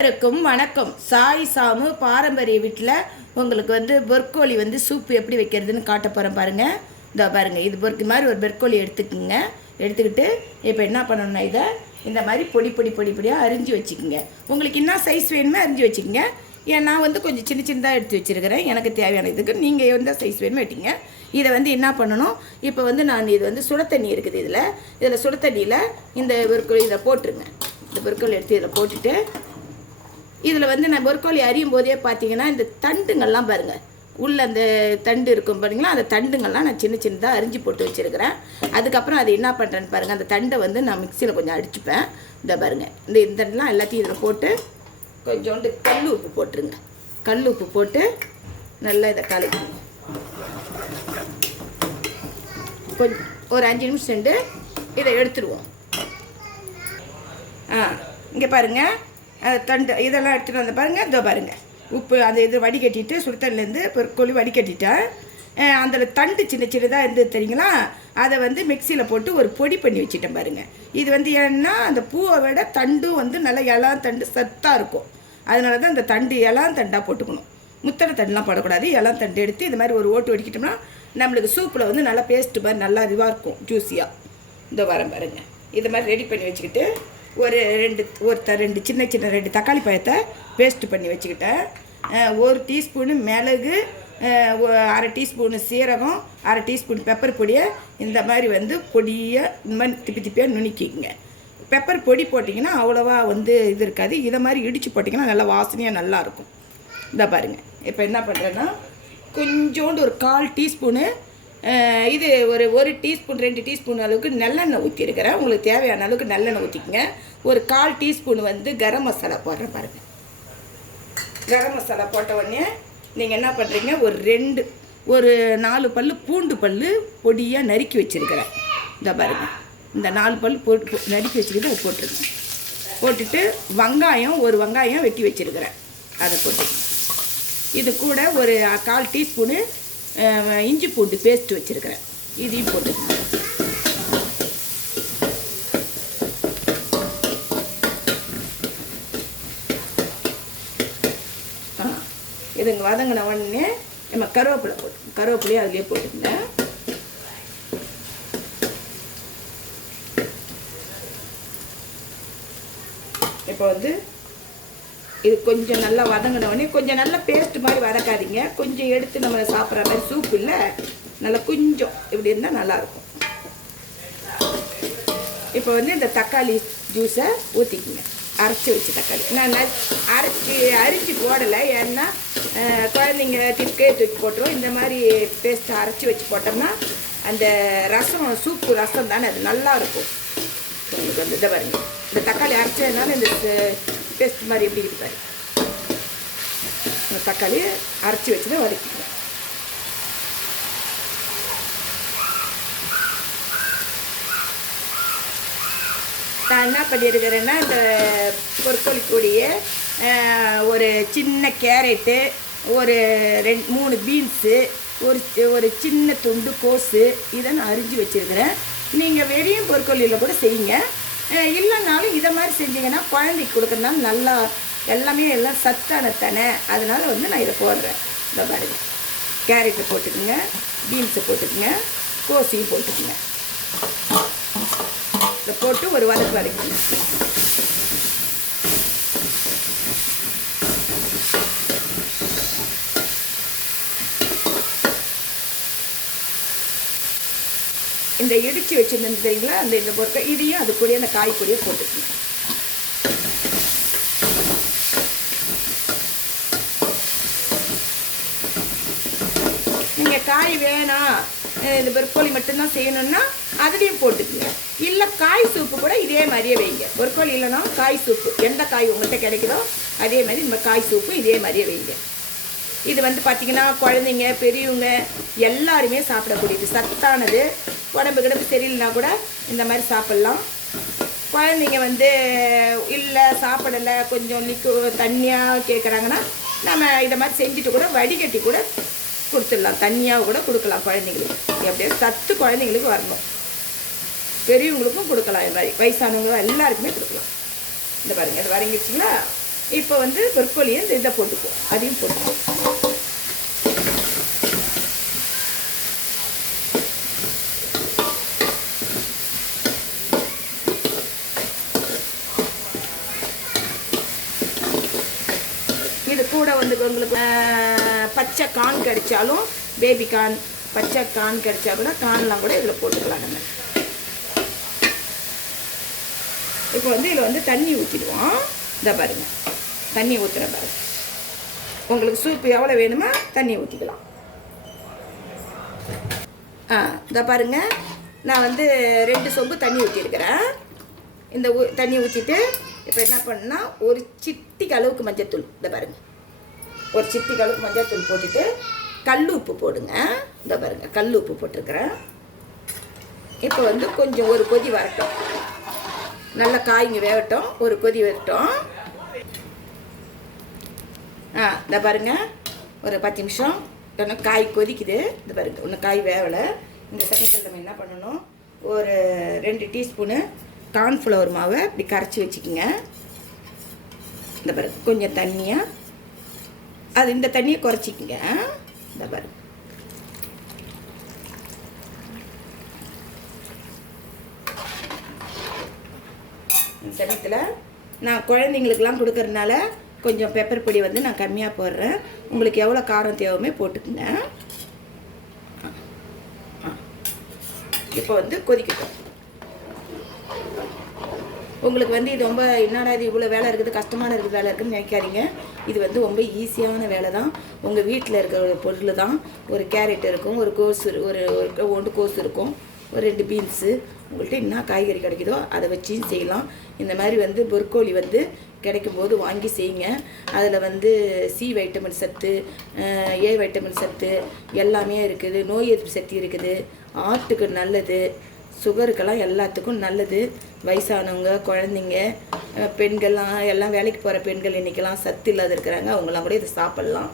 அனைவருக்கும் வணக்கம். சாய் சாமு பாரம்பரிய வீட்டில் உங்களுக்கு வந்து பொற்கோழி வந்து சூப்பு எப்படி வைக்கிறதுன்னு காட்ட போகிறேன் பாருங்கள் இதோ பாருங்கள் இது பொறுக்கு மாதிரி ஒரு பொற்கோழி எடுத்துக்கோங்க. எடுத்துக்கிட்டு இப்போ என்ன பண்ணணும்னா இதை இந்த மாதிரி பொடி பொடி பொடி பொடியாக அரிஞ்சு வச்சுக்கோங்க. உங்களுக்கு என்ன சைஸ் வேணுமோ அரிஞ்சு வச்சுக்கோங்க. ஏன் நான் வந்து கொஞ்சம் சின்ன சின்னதாக எடுத்து வச்சுருக்கிறேன். எனக்கு தேவையான இதுக்கு நீங்கள் எந்த சைஸ் வேணுமோ வெட்டிங்க. இதை வந்து என்ன பண்ணணும்? இப்போ வந்து நான் இது வந்து சுட தண்ணி இருக்குது இதில். இதில் சுட தண்ணியில் இந்த பொற்கோழி இதை போட்டுருங்க. இந்த பொற்கோழி எடுத்து இதில் போட்டுட்டு இதில் வந்து நான் பொற்கோழி அறியும் போதே பார்த்தீங்கன்னா இந்த தண்டுங்கள்லாம் பாருங்கள் உள்ள அந்த தண்டு இருக்கும் பாருங்களா அந்த தண்டுங்கள்லாம் நான் சின்ன சின்னதாக அரிஞ்சு போட்டு வச்சுருக்கிறேன். அதுக்கப்புறம் அதை என்ன பண்ணுறேன்னு பாருங்கள் அந்த தண்டை வந்து நான் மிக்சியில் கொஞ்சம் அடிச்சுப்பேன். இந்த பாருங்கள் இந்த இந்தலாம் எல்லாத்தையும் இதில் போட்டு கொஞ்சோண்டு கல் உப்பு போட்டுருங்க. கல் உப்பு போட்டு நல்லா இதை கலக்குங்க கொஞ்சம் ஒரு அஞ்சு நிமிஷம் சென்று இதை எடுத்துடுவோம் ஆ இங்கே பாருங்கள் அந்த தண்டு இதெல்லாம் எடுத்துகிட்டு வந்து பாருங்கள் இதோ பாருங்கள் உப்பு அந்த இது வடிகட்டிட்டு சுடுத்தண்ணிலேருந்து பொருட்கொழி வடிகட்டிட்டேன் அந்த தண்டு சின்ன சின்னதாக இருந்தது தெரியுங்களா? அதை வந்து மிக்சியில் போட்டு ஒரு பொடி பண்ணி வச்சுட்டேன் பாருங்கள் இது வந்து ஏன்னா அந்த பூவை விட தண்டும் வந்து நல்லா இளம் தண்டு சத்தாக இருக்கும். அதனால தான் அந்த தண்டு இளம் தண்டாக போட்டுக்கணும். முத்தனை தண்டுலாம் போடக்கூடாது. இளம் தண்டு எடுத்து இது மாதிரி ஒரு ஓட்டு வடிக்கிட்டோம்னா நம்மளுக்கு சூப்பில் வந்து நல்லா பேஸ்ட்டு மாதிரி நல்லா இதுவாக இருக்கும் ஜூஸியாக இந்த வரேன் பாருங்கள் இது மாதிரி ரெடி பண்ணி வச்சுக்கிட்டு ஒரு ரெண்டு ஒரு த ரெண்டு சின்ன சின்ன ரெண்டு தக்காளி பழத்தை பேஸ்ட் பண்ணி வச்சுக்கிட்டேன். ஒரு டீஸ்பூனு மிளகு ஒ- அரை டீஸ்பூனு சீரகம் அரை டீஸ்பூன் பெப்பர் பொடியை இந்த மாதிரி வந்து பொடியை இந்த மாதிரி திப்பி திப்பியாக நுணுக்கிங்க பெப்பர் பொடி போட்டிங்கன்னா அவ்வளோவா வந்து இது இருக்காது. இதை மாதிரி இடித்து போட்டிங்கன்னா நல்லா வாசனையாக நல்லாயிருக்கும் இந்த பாருங்கள் இப்போ என்ன பண்ணுறேன்னா கொஞ்சோண்டு ஒரு கால் டீஸ்பூனு இது ஒரு ஒரு டீஸ்பூன் ரெண்டு டீஸ்பூன் அளவுக்கு நல்லெண்ணெய் ஊற்றிருக்கிறேன் உங்களுக்கு தேவையான அளவுக்கு நல்லெண்ணெய் ஊற்றிக்கங்க ஒரு கால் டீஸ்பூன் வந்து கரம் மசாலா போடுறேன் பாருங்கள் கரம் மசாலா போட்ட உடனே நீங்கள் என்ன பண்ணுறீங்க ஒரு ரெண்டு ஒரு நாலு பல்லு பூண்டு பல்லு பொடியாக நறுக்கி வச்சுருக்கிறேன். இந்த பாருங்கள் இந்த நாலு பல் போட்டு நறுக்கி வச்சுக்கிட்டு அதை போட்டுருங்க. போட்டுட்டு வெங்காயம் ஒரு வெங்காயம் வெட்டி வச்சுருக்கிறேன். அதை போட்டு. இது கூட ஒரு கால் டீஸ்பூனு இஞ்சி பூண்டு பேஸ்ட் வச்சுருக்கிறேன். இதையும் போட்டு. இதுங்க வதங்கின உடனே நம்ம கருவேப்பிலை போட்டு கருவேப்பிலையும் அதிலே போட்டுருந்தேன் இப்போ வந்து இது கொஞ்சம் நல்லா வதங்கினோடனே கொஞ்சம் நல்லா பேஸ்ட் மாதிரி வதக்காதீங்க. கொஞ்சம் எடுத்து நம்ம சாப்பிட்ற மாதிரி சூப் இல்லை நல்லா கொஞ்சம் இப்படி இருந்தால் நல்லாயிருக்கும். இப்போ வந்து இந்த தக்காளி ஜூஸை ஊற்றிக்கிங்க அரைச்சி வச்சு தக்காளி. நான் அரைச்சி அரிஞ்சு போடலை. ஏன்னா குழந்தைங்க டிப்கே தூக்கி போட்டுரும். இந்த மாதிரி பேஸ்ட்டை அரைச்சி வச்சு போட்டோம்னா அந்த ரசம் சூப்பு ரசம் தானே அது நல்லாயிருக்கும். உங்களுக்கு வந்து இதை பாருங்க. இந்த தக்காளி அரைச்சதுனால இந்த பேஸ்ட் மாதிரி எப்படி இருக்குது இந்த தக்காளி அரைச்சி வச்சு தான் வதக்கிக்கிறேன் நான் என்ன பண்ணியிருக்கிறேன்னா இந்த பொருட்கள் கூடிய ஒரு சின்ன கேரட்டு ஒரு ரெண்டு மூணு பீன்ஸு ஒரு ஒரு சின்ன துண்டு கோஸு இதை நான் அரிஞ்சு வச்சுருக்கிறேன். நீங்கள் வெறியும் பொருட்கொல்லியில் கூட செய்யுங்க. இல்லைனாலும் இதை மாதிரி செஞ்சீங்கன்னா குழந்தைக்கு கொடுக்கறதுனால நல்லா எல்லாமே எல்லாம் சத்தான தானே. அதனால் வந்து நான் இதை போடுறேன். இந்த பாருங்க. கேரட்டை போட்டுக்குங்க பீன்ஸை போட்டுக்குங்க கோசியும் போட்டுக்குங்க. இதை போட்டு ஒரு வதக்கு வதக்குங்க. இந்த இடிச்சு வச்சிருந்தது தெரியுங்களா? அந்த இந்த பொருட்கள் இதையும் அது கூடயே அந்த காய் கூடயே போட்டுக்கணும். நீங்கள் காய் வேணாம் இந்த பொற்கோழி மட்டும்தான் செய்யணும்னா அதுலேயும் போட்டுக்குங்க. இல்லை காய் சூப்பு கூட இதே மாதிரியே வைங்க. பொற்கோழி இல்லைன்னா காய் சூப்பு. எந்த காய் உங்கள்கிட்ட கிடைக்குதோ அதே மாதிரி நம்ம காய் சூப்பு இதே மாதிரியே வைங்க. இது வந்து பார்த்திங்கன்னா குழந்தைங்க பெரியவங்க எல்லாருமே சாப்பிடக்கூடியது. சத்தானது. உடம்பு கிடப்பு சரியில்லைனா கூட இந்த மாதிரி சாப்பிட்லாம். குழந்தைங்க வந்து இல்லை சாப்பிடலை கொஞ்சம் லிக்கு தண்ணியாக கேட்குறாங்கன்னா நம்ம இதை மாதிரி செஞ்சுட்டு கூட வடிகட்டி கூட கொடுத்துடலாம். தண்ணியாக கூட கொடுக்கலாம் குழந்தைங்களுக்கு. எப்படியோ சத்து குழந்தைங்களுக்கு வரணும். பெரியவங்களுக்கும் கொடுக்கலாம். இந்த மாதிரி வயசானவங்க எல்லாருக்குமே கொடுக்கலாம். இந்த பாருங்கள் இது வரைங்கிடுச்சிங்களா இப்போ வந்து பொற்கோழியை இந்த இதை போட்டுக்குவோம். அதையும் போட்டுக்குவோம் இது கூட வந்து உங்களுக்கு பச்சை கான் கிடைச்சாலும் பேபி கான் பச்சை கான் கிடைச்சா கூட கான்லாம் கூட இதில் போட்டுக்கலாம் நம்ம இப்போ வந்து இதில் வந்து தண்ணி ஊற்றிடுவோம். இதை பாருங்க. தண்ணி ஊற்றுற பாருங்க. உங்களுக்கு சூப் எவ்வளோ வேணுமோ தண்ணி ஊற்றிக்கலாம் ஆ இதை பாருங்க. நான் வந்து ரெண்டு சொம்பு தண்ணி ஊற்றிருக்கிறேன் இந்த ஊ தண்ணி ஊற்றிட்டு இப்போ என்ன பண்ணால் ஒரு சிட்டிக்கு அளவுக்கு மஞ்சத்தூள் இதை பாருங்கள் ஒரு சிட்டிக்கு மஞ்சள் மஞ்சத்தூள் போட்டுட்டு கல் உப்பு போடுங்க. இந்த பாருங்க கல் உப்பு போட்டிருக்கிறேன். இப்போ வந்து கொஞ்சம் ஒரு கொதி வரட்டும். நல்லா காய்ங்க வேகட்டும். ஒரு கொதி வரட்டும். ஆ இந்த பாருங்க ஒரு பத்து நிமிஷம். இன்னும் காய் கொதிக்குது. இந்த பாருங்க ஒன்று காய் வேகலை இந்த சமயத்தில் நம்ம என்ன பண்ணணும்? ஒரு ரெண்டு டீஸ்பூனு கார்ன்ஃப்ளவர் மாவை இப்படி கரைச்சி வச்சுக்கோங்க. இந்த பாருங்க கொஞ்சம் தண்ணியாக அது இந்த தண்ணியை குறைச்சிக்கங்க. இந்த பாருங்க சமயத்தில் நான் குழந்தைங்களுக்கெல்லாம் கொடுக்கறதுனால கொஞ்சம் பெப்பர் பொடி வந்து நான் கம்மியாக போடுறேன். உங்களுக்கு எவ்வளோ காரம் தேவையுமே போட்டுக்குங்க. இப்போ வந்து கொதிக்கட்டும். உங்களுக்கு வந்து இது ரொம்ப என்னடா இது இவ்வளோ வேலை இருக்குது கஷ்டமான இருக்குது வேலை இருக்குதுன்னு நினைக்காதீங்க. இது வந்து ரொம்ப ஈஸியான வேலை தான். உங்கள் வீட்டில் இருக்கிற ஒரு பொருள் தான். ஒரு கேரட் இருக்கும் ஒரு கோஸ் ஒரு ஒரு ஒன்று கோஸ் இருக்கும் ஒரு ரெண்டு பீன்ஸு. உங்கள்கிட்ட என்ன காய்கறி கிடைக்குதோ அதை வச்சும் செய்யலாம். இந்த மாதிரி வந்து பொற்கோழி வந்து கிடைக்கும் போது வாங்கி செய்யுங்க. அதில் வந்து சி வைட்டமின் சத்து ஏ வைட்டமின் சத்து எல்லாமே இருக்குது. நோய் எதிர்ப்பு சக்தி இருக்குது. ஆட்டுக்கு நல்லது. சுகருக்கெல்லாம் எல்லாத்துக்கும் நல்லது. வயசானவங்க குழந்தைங்க பெண்கள்லாம் எல்லாம் வேலைக்கு போகிற பெண்கள் இன்றைக்கெல்லாம் சத்து இல்லாத இருக்கிறாங்க. அவங்கெல்லாம் கூட இதை சாப்பிட்லாம்.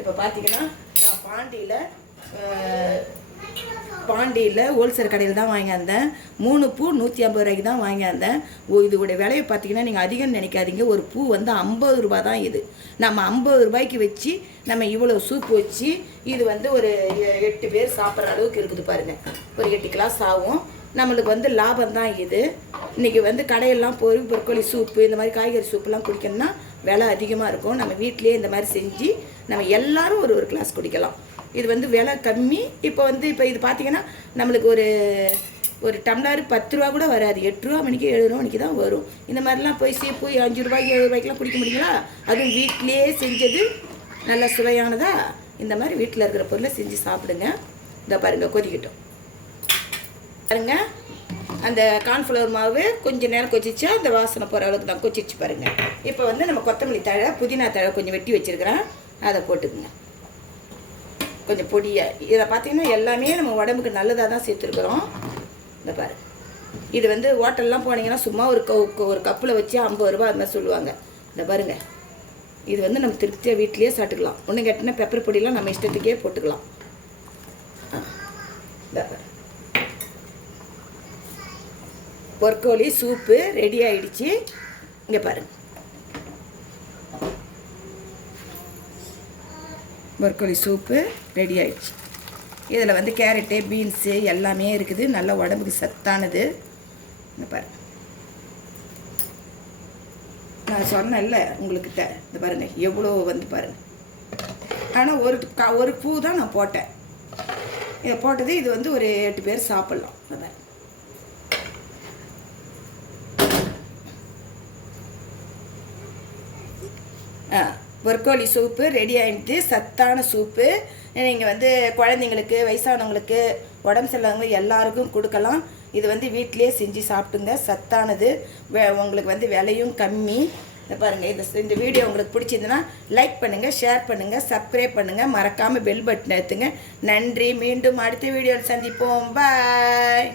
இப்போ பார்த்தீங்கன்னா நான் பாண்டியில் பாண்டியில் ஹோல்சேல் கடையில் தான் வாங்கியிருந்தேன் மூணு பூ நூற்றி ஐம்பது ரூபாய்க்கு தான் வாங்கியிருந்தேன் ஓ இதோடைய விலையை பார்த்தீங்கன்னா நீங்கள் அதிகம் நினைக்காதீங்க. ஒரு பூ வந்து ஐம்பது ரூபா தான் இது. நம்ம ஐம்பது ரூபாய்க்கு வச்சு நம்ம இவ்வளோ சூப் வச்சு இது வந்து ஒரு எட்டு பேர் சாப்பிட்ற அளவுக்கு இருக்குது பாருங்கள் ஒரு எட்டு கிளாஸ் ஆகும் நம்மளுக்கு வந்து லாபம் தான் இது. இன்றைக்கி வந்து கடையெல்லாம் போய் பொற்கொழி சூப்பு இந்த மாதிரி காய்கறி சூப்புலாம் குடிக்கணும்னா விலை அதிகமாக இருக்கும். நம்ம வீட்டிலே இந்த மாதிரி செஞ்சு நம்ம எல்லாரும் ஒரு ஒரு கிளாஸ் குடிக்கலாம். இது வந்து விலை கம்மி. இப்போ வந்து இப்போ இது பார்த்திங்கன்னா நம்மளுக்கு ஒரு ஒரு டம்ளர் பத்து ரூபா கூட வராது. எட்டு ரூபா மணிக்கு ஏழு ரூபா மணிக்கு தான் வரும். இந்த மாதிரிலாம் போய் சீப்பு அஞ்சு ரூபாய்க்கு ஏழு ரூபாய்க்குலாம் குடிக்க முடியுங்களா? அதுவும் வீட்டிலேயே செஞ்சது நல்ல சுவையானதா? இந்த மாதிரி வீட்டில் இருக்கிற பொருளை செஞ்சு சாப்பிடுங்க. இந்த பாருங்க கொதிக்கட்டும். பாருங்க. அந்த கார்ன்ஃப்ளவர் மாவு கொஞ்சம் நேரம் கொதிச்சா அந்த வாசனை போகிற அளவுக்கு தான் கொச்சிச்சு பாருங்க. இப்போ வந்து நம்ம கொத்தமல்லி தழை புதினா தழை கொஞ்சம் வெட்டி வச்சிருக்கிறேன். அதை போட்டுக்குங்க. கொஞ்சம் பொடியாக இதை பார்த்தீங்கன்னா எல்லாமே நம்ம உடம்புக்கு நல்லதாக தான் சேர்த்துருக்குறோம். இந்த பாரு. இது வந்து ஹோட்டல்லாம் போனீங்கன்னா சும்மா ஒரு கவு ஒரு கப்பில் வச்சு ஐம்பது ரூபா அது மாதிரி சொல்லுவாங்க. இந்த பாருங்க. இது வந்து நம்ம திருப்தியாக வீட்லேயே சாப்பிட்டுக்கலாம். ஒன்றும் கேட்டினா பெப்பர் பொடியெலாம் நம்ம இஷ்டத்துக்கே போட்டுக்கலாம். ஆ, இந்த பாரு. பொற்கோழி சூப்பு ரெடி ஆயிடுச்சு. இங்கே பாருங்க. பொற்கோழி சூப்பு ரெடி ஆயிடுச்சு. இதில் வந்து கேரட்டு பீன்ஸு எல்லாமே இருக்குது. நல்ல உடம்புக்கு சத்தானது. இங்கே பாருங்க. நான் சொன்னேன்ல உங்களுக்கிட்ட இந்த பாருங்கள் எவ்வளோ வந்து பாருங்கள் ஆனால் ஒரு க- ஒரு பூ தான் நான் போட்டேன். இதை போட்டது இது வந்து ஒரு எட்டு பேர் சாப்பிட்லாம். இந்த பாருங்க ஆ, பொற்கோழி சூப்பு ரெடி ஆகிட்டு சத்தான சூப்பு. நீங்கள் வந்து குழந்தைங்களுக்கு வயசானவங்களுக்கு உடம்பு சரியில்லாதவங்க எல்லாருக்கும் கொடுக்கலாம். இது வந்து வீட்டிலேயே செஞ்சு சாப்பிட்டுங்க சத்தானது. உங்களுக்கு வந்து விலையும் கம்மி. பாருங்கள் இந்த இந்த வீடியோ உங்களுக்கு பிடிச்சிருந்துன்னா லைக் பண்ணுங்கள் ஷேர் பண்ணுங்கள் சப்ஸ்கிரைப் பண்ணுங்கள் மறக்காமல் பெல் பட்டன் எடுத்துங்க. நன்றி. மீண்டும் அடுத்த வீடியோவில் சந்திப்போம். பாய்